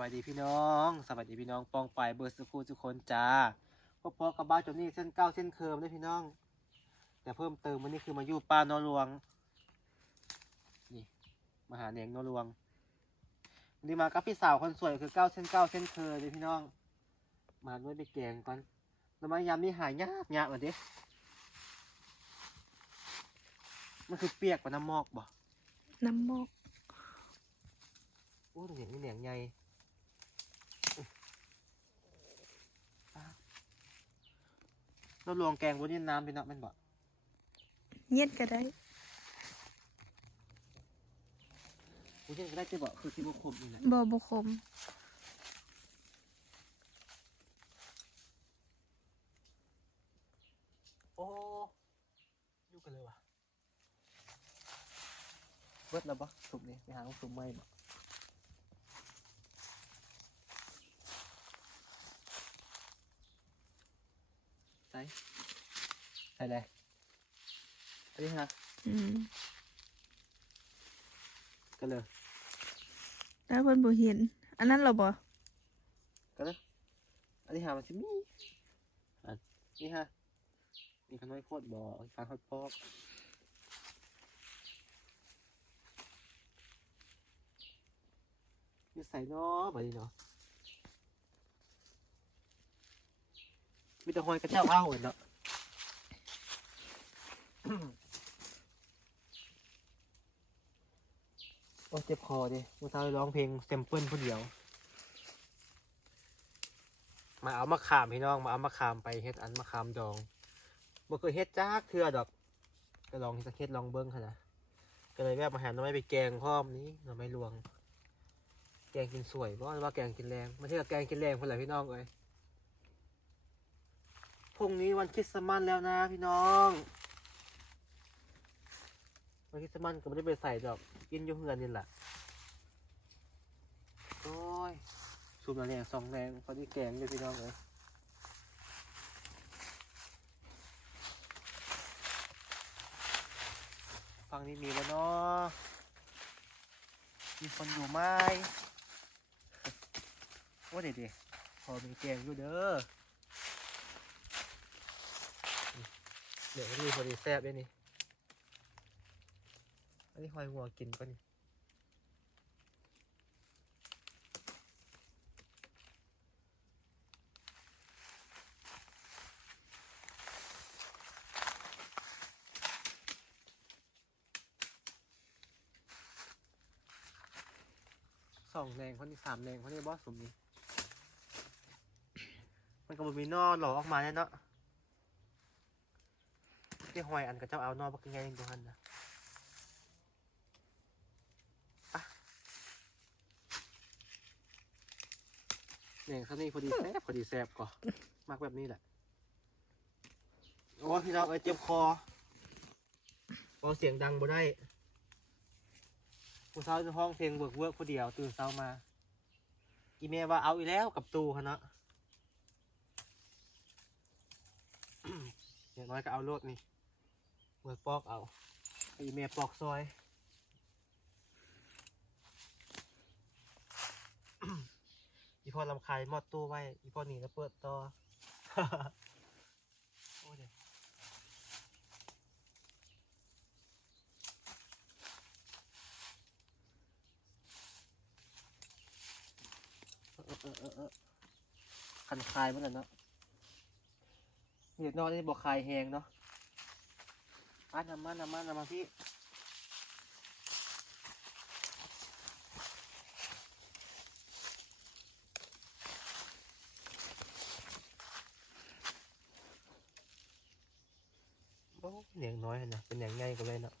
บายดีพี่น้องสบายดีพี่น้องปองไปเบอร์สกูทุกคนจ้าพ่อพอกับบ้านจนนี่เส้นเก้าเส้นเคิร์มด้วยพี่น้อง แต่เพิ่มเติมวันนี้คือมาอยู่ป้านอหลวง นี่มาหาเนียงนอหลวงวันนี้มากับพี่สาวคนสวยคือเก้าเส้นเก้าเส้นเคยเลยพี่น้อง มาด้วยไปแกงก่อนแล้วมายามนี้หายยากยากเลยดิมันคือเปียกกว่าน้ำมอกบ่น้ำมอกโอ้เหนียงนี่เหนียงใหญ่อุ๊ยอ้าว เราลวงแกงบนนี้น้ำไปเนาะแมันบ่เย็ดก็ได้กูยังก็ได้จะบอกคือที่บุคคลนี่แหละบอบุคมโอ้อยู่กันเลยว่ะเบิดแล้วบ่สุกนี่ไปหาของสุกไม่บ่ ส่ใส่เลยอันนี้ฮะอืมกันเลยแล้วเพิ่นบ่เห็น อันนั้นเราบ่กันเลยอันนี้หามันสิมีอันนี่ฮะมีขน้อยโคตรบ่ฟังโคตรปอกอยู่ใส่เนาะบ่ดีเนาะ มีแต่หอยกระเจ้าเอาเนาะโอ้เจ็บคอดิเมื่อเช้าร้องเพลงเซมเปิลผู้เดียว มาเอามะขามพี่น้องมาเอามะขามไปเฮ็ดอันมะขามดองบ่เคยเฮ็ดจักเทื่อดอกก็ลองสักเฮ็ดลองเบิ้งค่ะนะก็เลยแวะมาหาหน่อไม้ไปแกงพร้อมนี้หน่อไม้ลวง แกงกินสวยบ่หรือว่าแกงกินแรงไม่ใช่กับแกงกินแรงเพื่อนแหละพี่น้องเอ้ย พรุ่งนี้วันคริสต์มาสแล้วนะพี่น้อง วันคริสต์มาสก็ไม่ได้ไปใส่ดอก กินอยู่เฮือนนี่แหละโอ้ยสูบแรงสองแรงพอดีแกงเลยพี่น้องเลยฟังนี้มีแล้วเนาะมีคนอยู่ไหมโอ้เด็ดๆพอมีแกงอยู่เด้อ เดี๋ยวมีพอดีแซ่บด้วยนี่อันนี้หอยหัวกินปะนี่สองแรงคนที่สามแรงคนที่บอสสมนี้มันก็บมีนอหล่อออกมาแล้วเนาะ ที่หอยอันกับเจ้าเอานอบักยังไงดูหันนะอะแหน่งเท่านี้พอดีแซ่บพอดีแซ่บก่อมากแบบนี้แหละ โอ้พี่น้องเอ้ยเจ็บคอพอเสียงดังบ่ได้ผู้เช้าจะห้องเพลงเวิร์กเวิร์กผู้เดียวตื่นเช้ามาอีเมลว่าเอาอีแล้วกับตูเขาเนาะอย่างน้อยก็เอาโลดนี่ เวิร์กปอกเอาอีเมลปอกซอยอีพ่อลำคายมอดตู้ไว้อีพ่อหนีแล้วเปิดต่อโอ้ยเดี๋ยวคันคายเมันน่เนาะเห็ดนอนนี่บอกคายแหงเนาะ ป้านำมานำมานำมาพี่โอ้เหนียงน้อยนะเป็นอย่างง่ายกว่าเลยเนาะ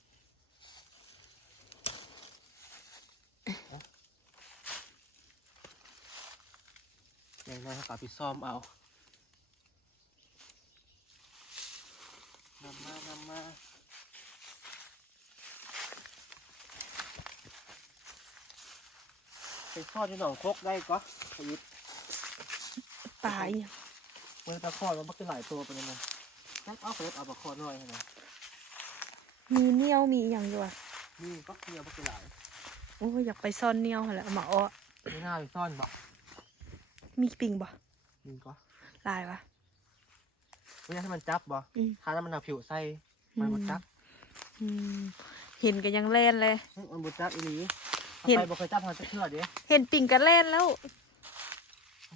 อย่างน้อยเขากลับไปซ่อมเอานำมานำมา ไปซ่อนที่หนองโคกได้ก็ประยุทธ์ตายเมื่อตะคอดมันก็หลายตัวไปเลยนะนักเอาไปเอาปลาคอหน่อยนะมีเหนียวมีอย่างอยู่อะนี่ก็เคียวมันก็หลายโอ้ยอยากไปซ่อนเหนียวหั่นแหละเอามาอ้อไม่น่าไปซ่อนบ่มีปิงบ่มีก็ลายวะไม่อยากให้มันจับบ่อืมถ้าแล้วมันเอาผิวใส่มันบ่จับอืมเห็นกันยังเล่นเลยอื้อมันบ่จับอีหลี เห็น ไปบ่เคยจับเขาจะเชื่อเด้เห็นปิงกันเล่นแล้ว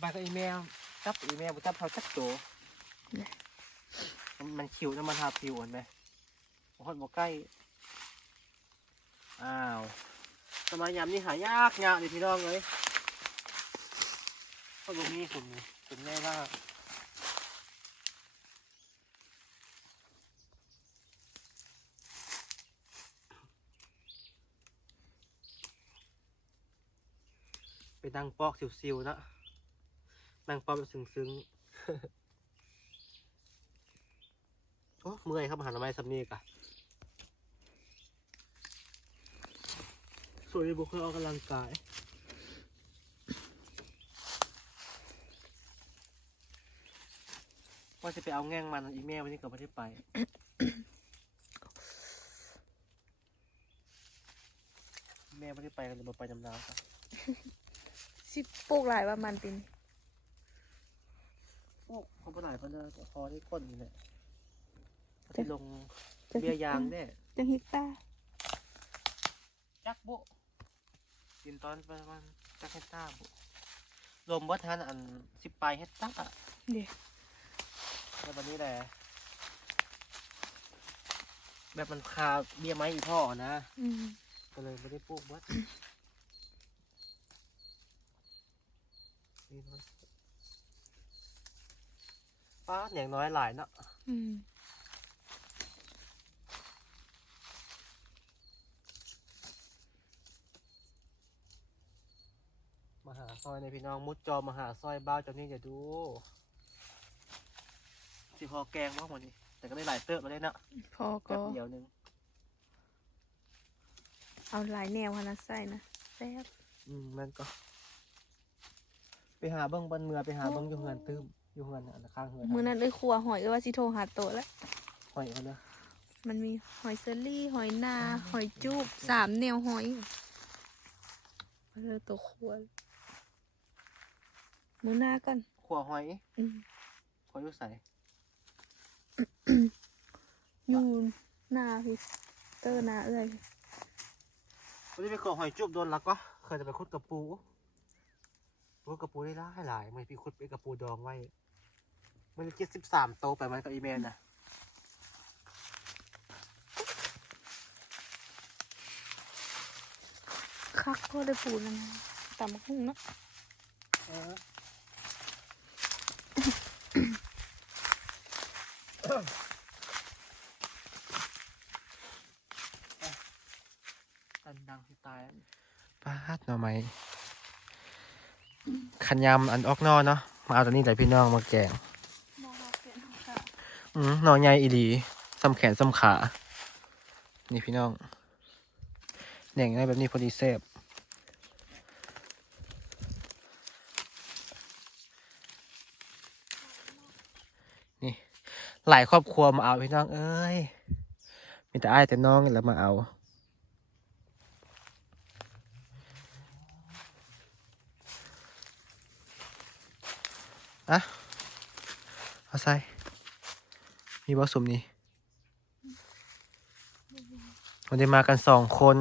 ไปกับอีเมลจับอีเมลบ่จับเขาจักโตเนี่ยมันมันคิวแล้วมันทาผิวเห็นไหมบ่ฮอดบ่ใกล้ อ้าวสมัยยามนี้หายากยากเลยพี่น้องเอ้ยก็บ่มีผมนี่ผมแน่ว่า ไปนั่งปอกสิวๆนะนั่งปอกแบบซึ้งๆโอ้เมื่อยครับอาหารไม้ซัมนี่กะสวยบุคคลออกกำลังกายว่าจะไปเอาแง่งมันอีเมลวันนี้ก็ไม่ได้ไปแม่ไม่ได้ไปกันเลยมาไปดำน้ำครับ สิปลูกหลายว่ามันปิงโอ้เขาไปหลายพันเลยพอได้ก้นนี่แหละเขาจะลงเบียร์ยางแน่จังฮิตตาจักบุกินตอนประมาณจักเฮตตาบุรวมวัฒนอันสิบปลายเฮตตาเดี๋ยวแล้ววันนี้แหละแบบมันคาเบี้ยไม้อีพ่อนะอืมก็เลยไม่ได้ปลูกวัด นี่นะป้าดอย่างน้อยหลายเนาะอืมมาหาซอยในพี่น้องมุดจอมาหาซอยบ้าวเจ้านี่อย่าดูสิพอแกงบ้างวันนี้แต่ก็ได้หลายเติบมาได้เนาะพอแป๊ก็บเดียวหนึงเอาหลายแนวขนาดใส่นะแซ่บอืมมันก็ ไปหาเบิ้งบนเมือไปหาเบิ้งอยู่เฮือนตื้มอยู่เฮือนอันข้างเฮือนมื้อนั้นเอ้ยครัวหอยเอ้ยว่าสิโทรหาโตะแล้วหอยเขาเนาะมันมีหอยเซอรี่ หอยนา หอยจุบสามแนวหอยเอาเลยตัวครัวมื้อหน้าก่อนขวหอยอืมขวอยุ่ใส่อยู่หน้าพี่เตอร์หนาเอ้ยวันนี้ไปขอหอยจุบโดนลักก็เคยจะไปคุดกระปู คุดกระปูได้หลายหลายมันพี่คุดไปกระปูดองไว้ มันเจ็ดสิบสามโตไปมันกับอีเมลนะคักก็ได้ปูนังตำบักหุ่งเนาะเออตันดังที่ตายป้าดหน่อไม้ ขันยำอันออกนอเนาะมาเอาตัวนี้แต่พี่น้องมาแกงอืมหน่อใหญ่อีหลีซ้ำแขนซ้ำขา นี่พี่น้องแหน่งได้แบบนี้พอดีเซฟนี่ หลายครอบครัวมาเอาพี่น้องเอ้ย มีแต่อ้ายแต่น้องนี่แหล้วมาเอา อะเอาใส่ มีบอสุมนี่วันนี้มากันสองคน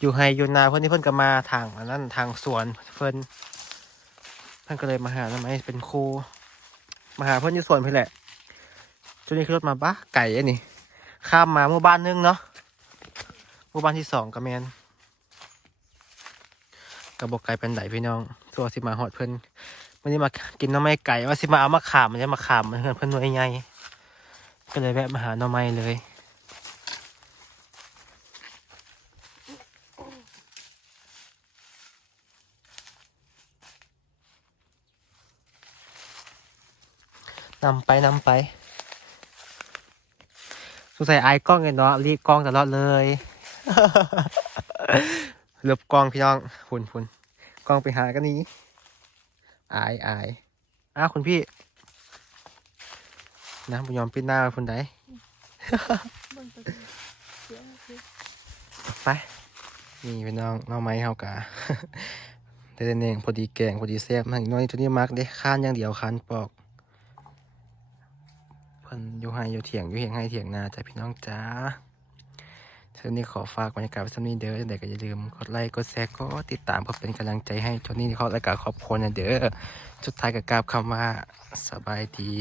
อยู่ไฮอยู่นาเพื่อนที่เพื่อนก็มาทางอันนั้นทางสวนเพื่อนเพื่อนก็เลยมาหาทำไมเป็นครูมาหาเพื่อนที่สวนเพี่แหละจุดนี้คือรถมาบ้าไก่อันนี้ข้ามมาหมู่บ้านนึงเนาะหมู่บ้านที่สองกับแมนกระบอกไก่เป็นไดพี่น้องตัวสิมาหอดเพื่อน วันนี้มากินน้ำไม้ไก่ว่าสิมาเอามาขามมันจะมาขามมันเพื่อนเพื่อนหน่วยใหญ่ก็เลยแวะมาหาหน่อไม้เลยนำไปนำไปสงสัยไอ้กล้องไงเนาะรีบกล้องตลอดเลยเหลือบกล้องพี่น้องฝุ่นฝุ่นกล้องไปหากันนี้ อายอายอ้าวคุณพี่ นะบุญยอมปิดหน้าคุณไดเบิ่งตัวนี้เสียเสียไปนี่พี่น้องเราไม้เฮากะได้แต่เน่งพอดีแกงพอดีแซ่บมากอีกน้อยตัวนี้มักเด้ข้านอย่างเดียวข้านปอกเพิ่นอยู่ให้อยู่เถียงอยู่เหียงให้เถียงนาจ้ะพี่น้องจ้า เท่านี้ขอฝากบรรยากาศไว้สักนิดเด้อเด็กก็อย่าลืมกดไลค์กดแชร์กดติดตามเพื่อเป็นกำลังใจให้ช่วงนี้เขาและกับครอบครัวนะเด้อสุดท้ายกับกราบคำว่าสบายดี